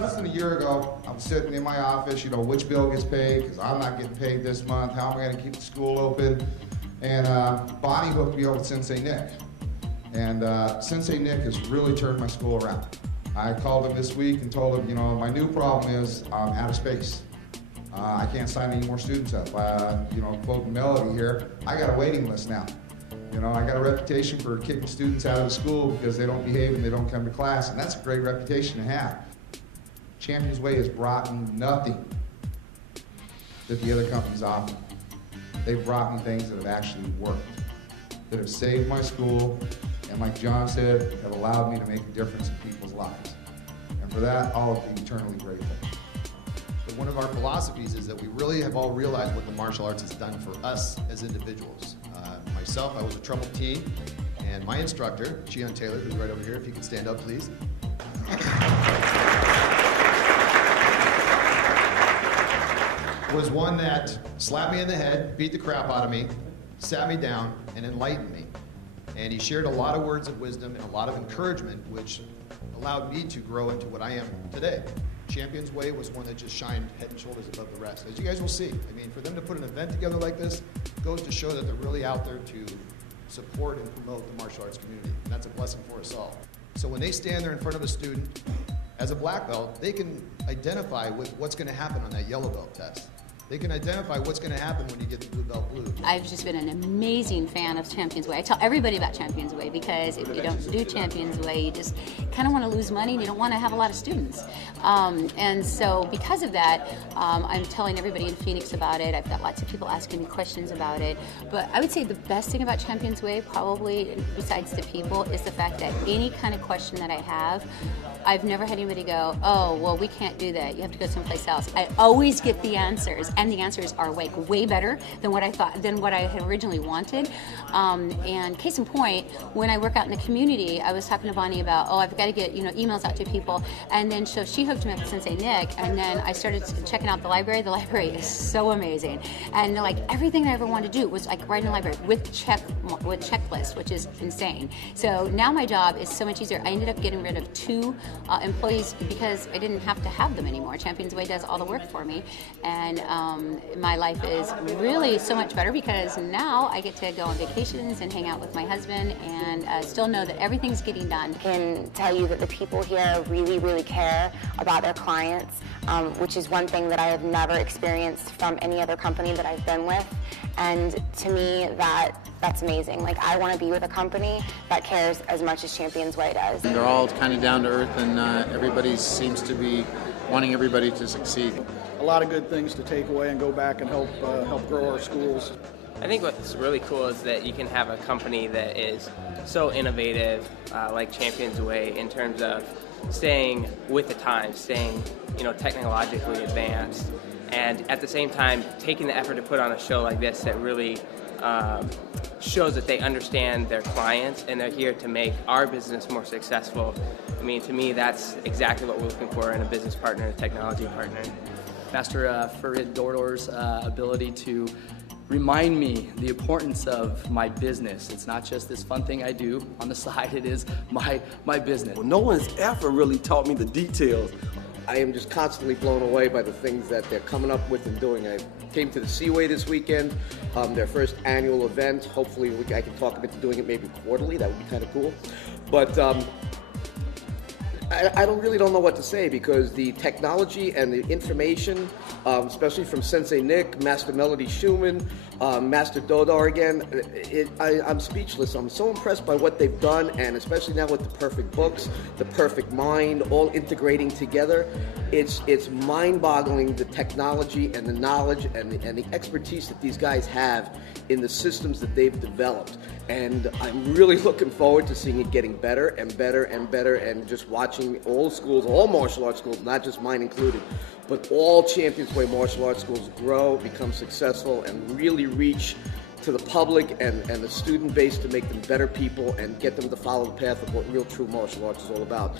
Less than a year ago, I'm sitting in my office, which bill gets paid, because I'm not getting paid this month, how am I going to keep the school open? And Bonnie hooked me up with Sensei Nick. And Sensei Nick has really turned my school around. I called him this week and told him, my new problem is I'm out of space. I can't sign any more students up. Quoting Melody here, I got a waiting list now. I got a reputation for kicking students out of the school because they don't behave and they don't come to class, and that's a great reputation to have. Championsway has brought me nothing that the other companies offer. They've brought me things that have actually worked, that have saved my school, and like John said, have allowed me to make a difference in people's lives. And for that, I'll be eternally grateful. But one of our philosophies is that we really have all realized what the martial arts has done for us as individuals. Myself, I was a troubled teen, and my instructor, Cheon Taylor, who's right over here, if you could stand up, please. Was one that slapped me in the head, beat the crap out of me, sat me down, and enlightened me. And he shared a lot of words of wisdom and a lot of encouragement, which allowed me to grow into what I am today. Championsway was one that just shined head and shoulders above the rest. As you guys will see, for them to put an event together like this goes to show that they're really out there to support and promote the martial arts community. And that's a blessing for us all. So when they stand there in front of a student as a black belt, they can identify with what's going to happen on that yellow belt test. They can identify what's going to happen when you get the blue belt blue. I've just been an amazing fan of Championsway. I tell everybody about Championsway because if you don't do Championsway, you just kind of want to lose money and you don't want to have a lot of students. And so because of that, I'm telling everybody in Phoenix about it. I've got lots of people asking me questions about it. But I would say the best thing about Championsway, probably besides the people, is the fact that any kind of question that I have, I've never had anybody go, oh, well, we can't do that. You have to go someplace else. I always get the answers. And the answers are way better than what I thought, than what I had originally wanted. And case in point, when I work out in the community, I was talking to Bonnie about, oh, I've got to get emails out to people, and then so she hooked me up with Sensei Nick, and then I started checking out the library. The library is so amazing, and like everything I ever wanted to do was like write in the library with checklist, which is insane. So now my job is so much easier. I ended up getting rid of 2 employees because I didn't have to have them anymore. Championsway does all the work for me, and my life is really so much better because now I get to go on vacations and hang out with my husband and still know that everything's getting done. I can tell you that the people here really care about their clients, which is one thing that I have never experienced from any other company that I've been with. And to me, that's amazing. Like, I want to be with a company that cares as much as Championsway does. They're all kind of down to earth, and everybody seems to be wanting everybody to succeed. A lot of good things to take away and go back and help grow our schools. I think what's really cool is that you can have a company that is so innovative, like Championsway, in terms of staying with the times, staying technologically advanced, and at the same time taking the effort to put on a show like this that really shows that they understand their clients and they're here to make our business more successful. To me, that's exactly what we're looking for in a business partner, a technology partner. Master Farid Dordor's ability to remind me the importance of my business. It's not just this fun thing I do on the side, it is my business. Well, no one's ever really taught me the details. I am just constantly blown away by the things that they're coming up with and doing. I came to the Seaway this weekend, their first annual event. Hopefully I can talk about doing it maybe quarterly. That would be kind of cool. But I really don't know what to say because the technology and the information, especially from Sensei Nick, Master Melody Schumann, Master Dodar again, I'm speechless. I'm so impressed by what they've done, and especially now with the perfect books, the perfect mind, all integrating together. It's mind-boggling, the technology and the knowledge and the expertise that these guys have in the systems that they've developed. And I'm really looking forward to seeing it getting better and better and better, and just watching all schools, all martial arts schools, not just mine included, but all Championsway martial arts schools grow, become successful, and really reach to the public and the student base to make them better people and get them to follow the path of what real true martial arts is all about.